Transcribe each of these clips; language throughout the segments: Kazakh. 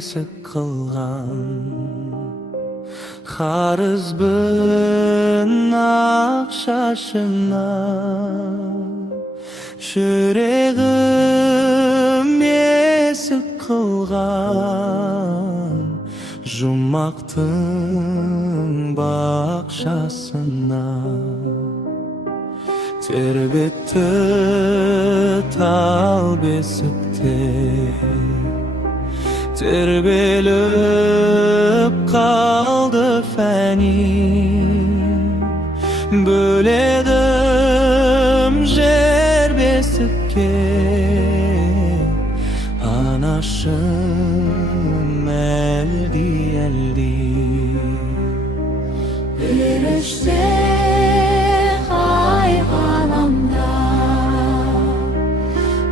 бесік қылған. Қарызбын ақ шашына, жүрегім есік қылған. Жұмақтың бақшасына тербетті тал бесікте, тербеліп қалды фәни. Бөледім жер бесікке, анашым әлди. Беріште қай ғаламда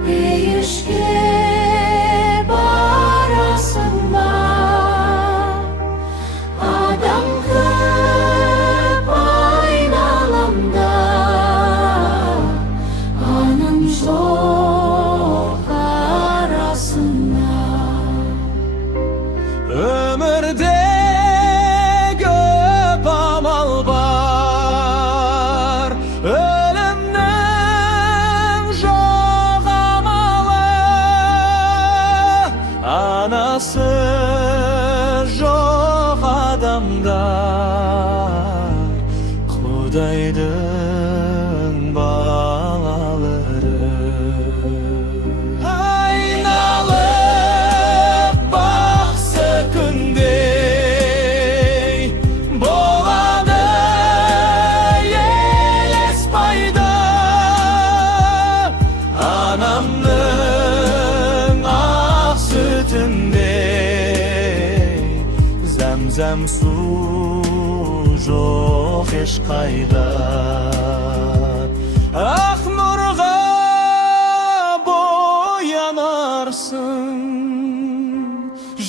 бейішке барасың ба? Адам көп айналамда, аның жоқ арасында. Өмірде көп амал бар, өлімнің жоқ амалы. Анасы жоқ адамдар, Құдайдың балалары. Айналып бақсы күндей болады елес пайда. Анамның ақ сүтіндей зәм-зәм су жоқ ешқайда. Ақ нұрға боянарсың,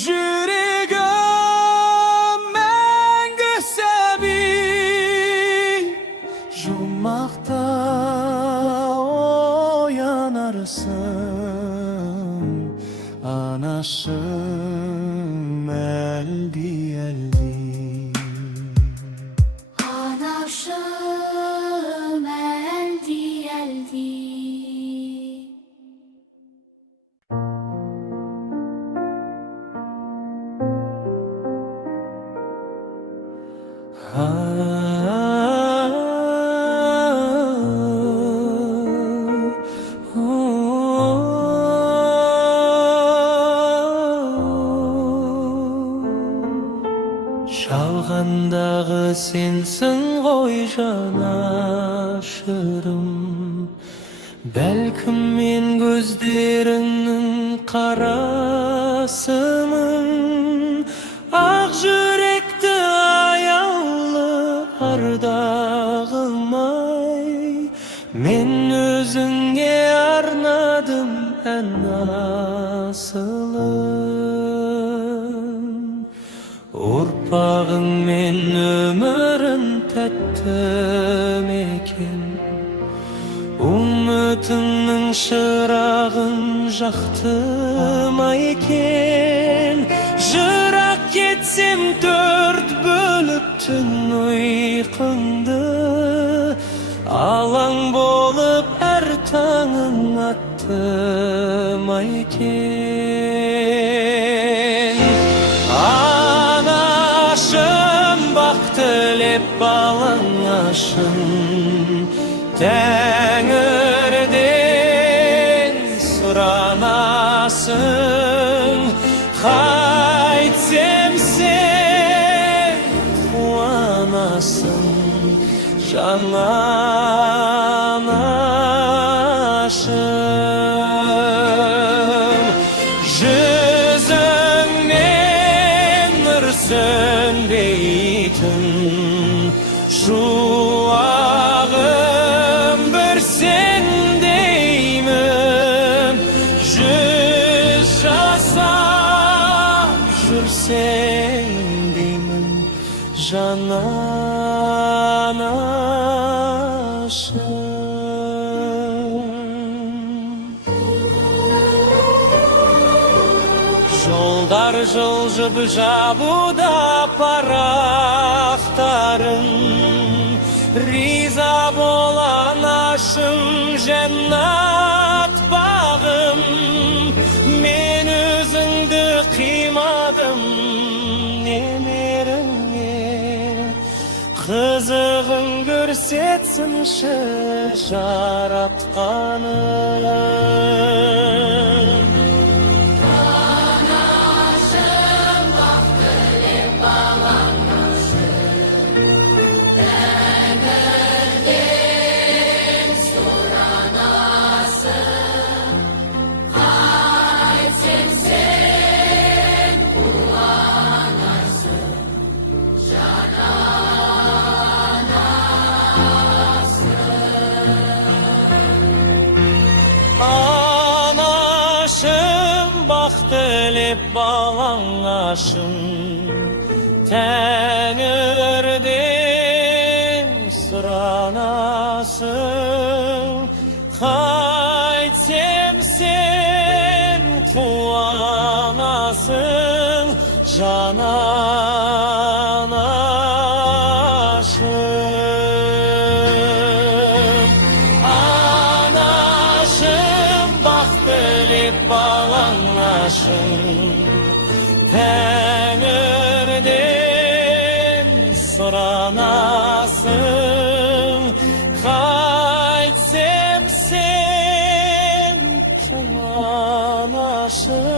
жүрегім мәңгі сәби. Жұмақта оянарсың, анашым әлди. Anашым әлди. Жалғандағы сенсің ғой жанашырым, бәлкім мен көздеріңнің қарасымын. Ақ жүректі аяулы ардағым-ай, мен өзіңе арнадым ән асылым. Ұрпағың мен өмірін тәтті мекен, үмітіңнің шырағын жақты ма екен? Жырақ кетсем төрт бөліп түн ұйқыңды, алаң болып әр таңың атты ма екен? Анашым бақ тілеп балаңашым, Тәңірден сұранасың. Қайтсем сен қуанасың, жаңа анашым. Жүзіңнен нұр сөнбейтін шуағым бір сендеймін. Жүз жасап жүрсең деймін, жана анашым. Жолдар жылжып жабуда парақтарын, риза болан ашым жәннат бағым. Мен өзіңді қимадым немеріңе, қызығын көрсетсінші жаратқаным. Anашым, бақ тілеп балаңашым, Тәңірден сұранасың. Қайтсем сен қуанасың, жананашым. Анашым, бақ тілеп балаңашым, Тәңірден сұранасың. Қайтсем сен жананашым,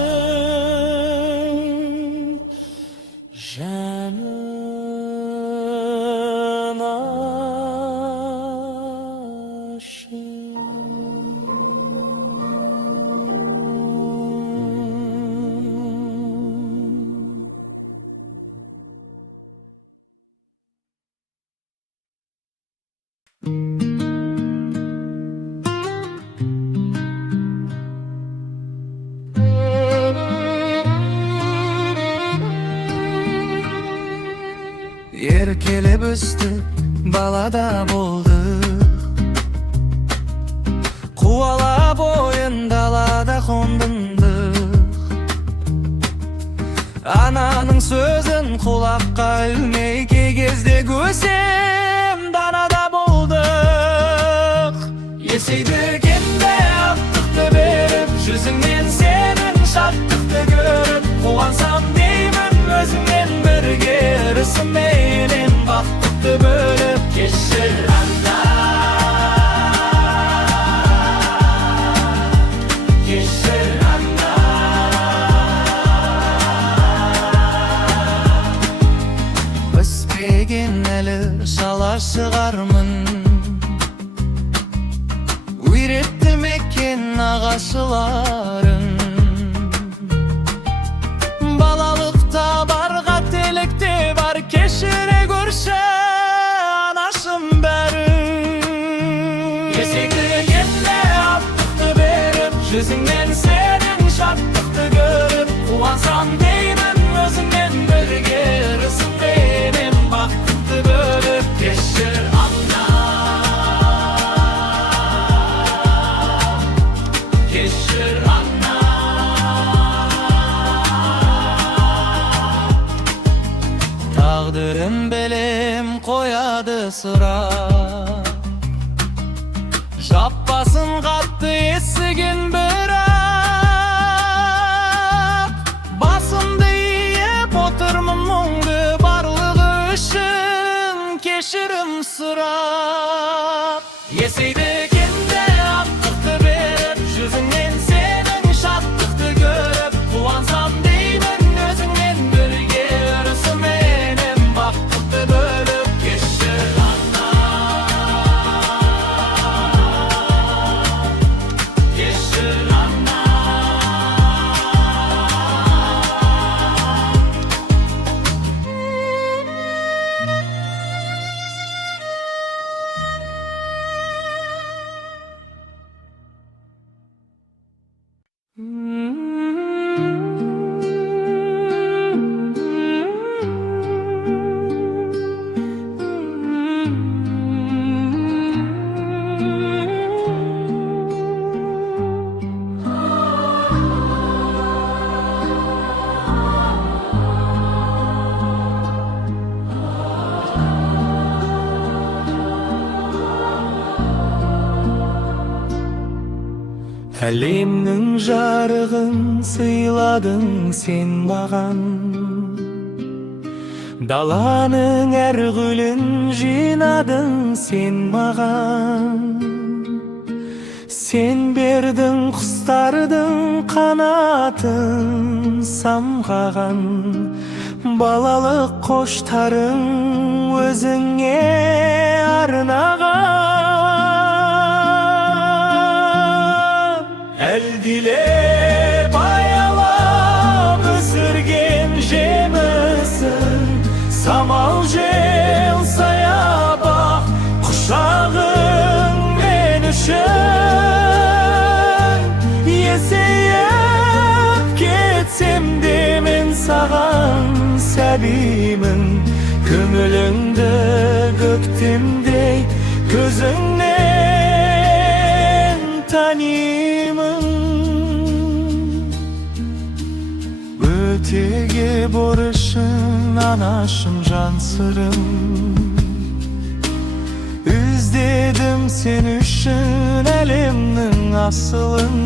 Еркелеп өстік, балада болдық, қуалап ойын далада қондыңдық. Ананың сөзін құлаққа ілмей, кей кезде көсем данада болдық. Есейдігенде ақтықты беріп, жүзіңнен сенің шаттықты көріп, қуансам деймін өзіңмен бірге, ырысымменен бақытты бөліп. Кешір ана, кешір ана. Өспеген әлі шала шығармын, үйретті мекен ағашыларын. Балалықта бар, қателікте бар, кешіре көрші анашым бәрін. Есейдігенде ақтықты беріп, жүзіңнен сенің шаттықты көріп, қуансам деймін өзіңмен бірге, ырысымменен бақытты бөліп. Кешір ана, кешір ана. Тағдырым белем қояды сұрақ, жаппасын қатты есіген бірақ. Басымды иіп отырмын мұңды, барлығы үшін кешірім сұрап. Есейдігенде ақтықты беріп, жүзіңнен сенің шаттықты көріп, қуансам деймін өзіңмен бірге, ырысымменен бақытты бөліп. Кешір ана, кешір Әлемнің жарығын сыйладың сен маған, даланың әр гүлін жинадың сен маған. Sen бердің құстардың қанатын самғаған, балалық қоштарың өзіңе арнаған. Әлдилеп аялап өсірген жемісің, самал жел саябақ құшағың мен үшін. Есейіп кетсем де мен саған сәбимін, көңіліңді көктемдей көзіңнен танимын. Өтеге борышың анашым жан сырым, іздедім сен үшін әлемнің асылын.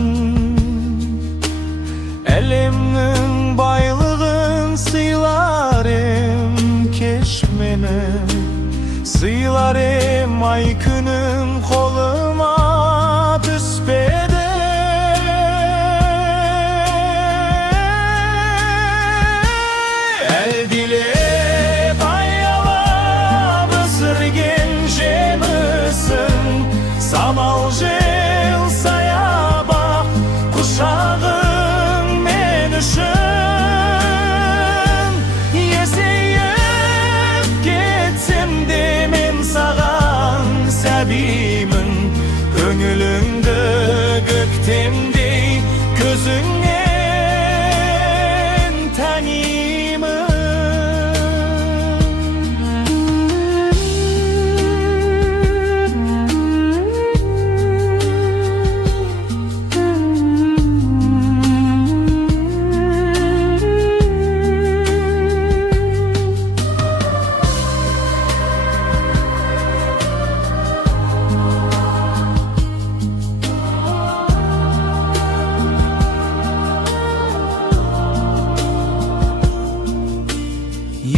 Әлемнің байлығын сыйлар ем кеш мені, сыйлар ем ай күнім қолыма түспеді. Әлдилеп аялап өсірген жемісің, самал жел саябақ құшағың мен үшін. Есейіп кетсем де мен саған сәбимін, көңіліңді көктемдей көзіңнен танимын.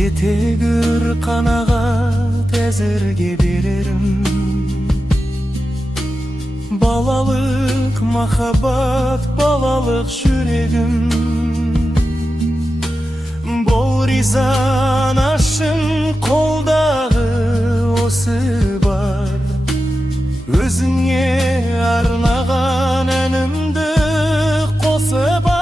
Етегір қанағат әзірге берерім, балалық махаббат, балалық жүрегім. Бұл риза анашым қолдағы осы бар, өзіңе арнаған әнімді қосып ал.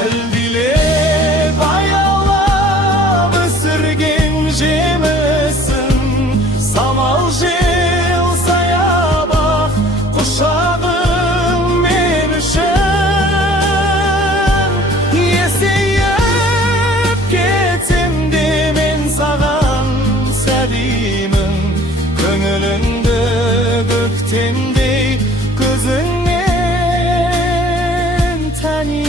Әлдилеп аялап өсірген жемісің, самал жел саябақ құшағың мен үшін. Есейіп кетсем де мен саған сәбимін, көңіліңді көктемдей көзіңнен танимын.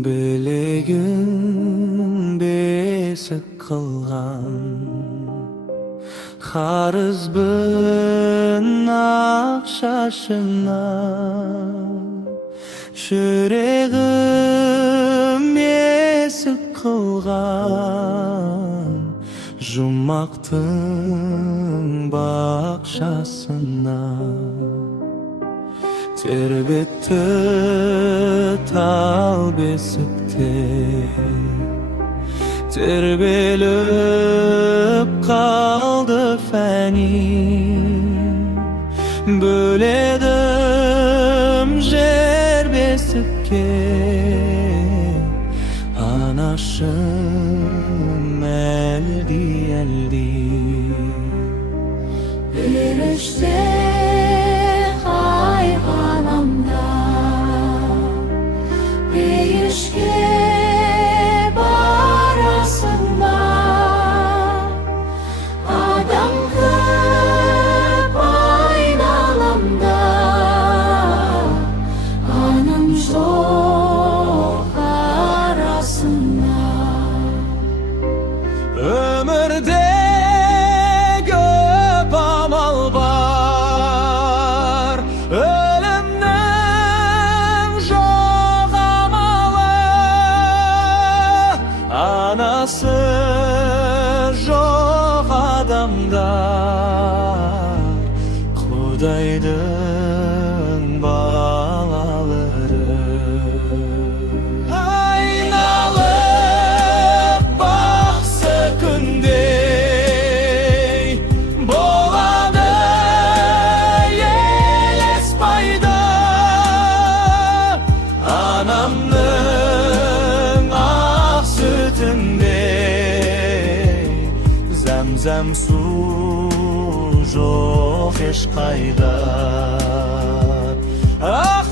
Білегін бесік қылған, қарызбын ақ шашына, жүрегім бесік қылған, жұмақтың бақшасына. Тербетті тал бесікте, тербеліп қалды фәни. Бөледім жер бесікке, анашым әлди әлди. Yürüşte hayvanamda, değişke bak. Aylananlar Kudaydın balaları. Aynalıp baksa kündey Boladı yeles payda. Anamның ak sütündey Zemzem su жоқ ешқайда. Ақ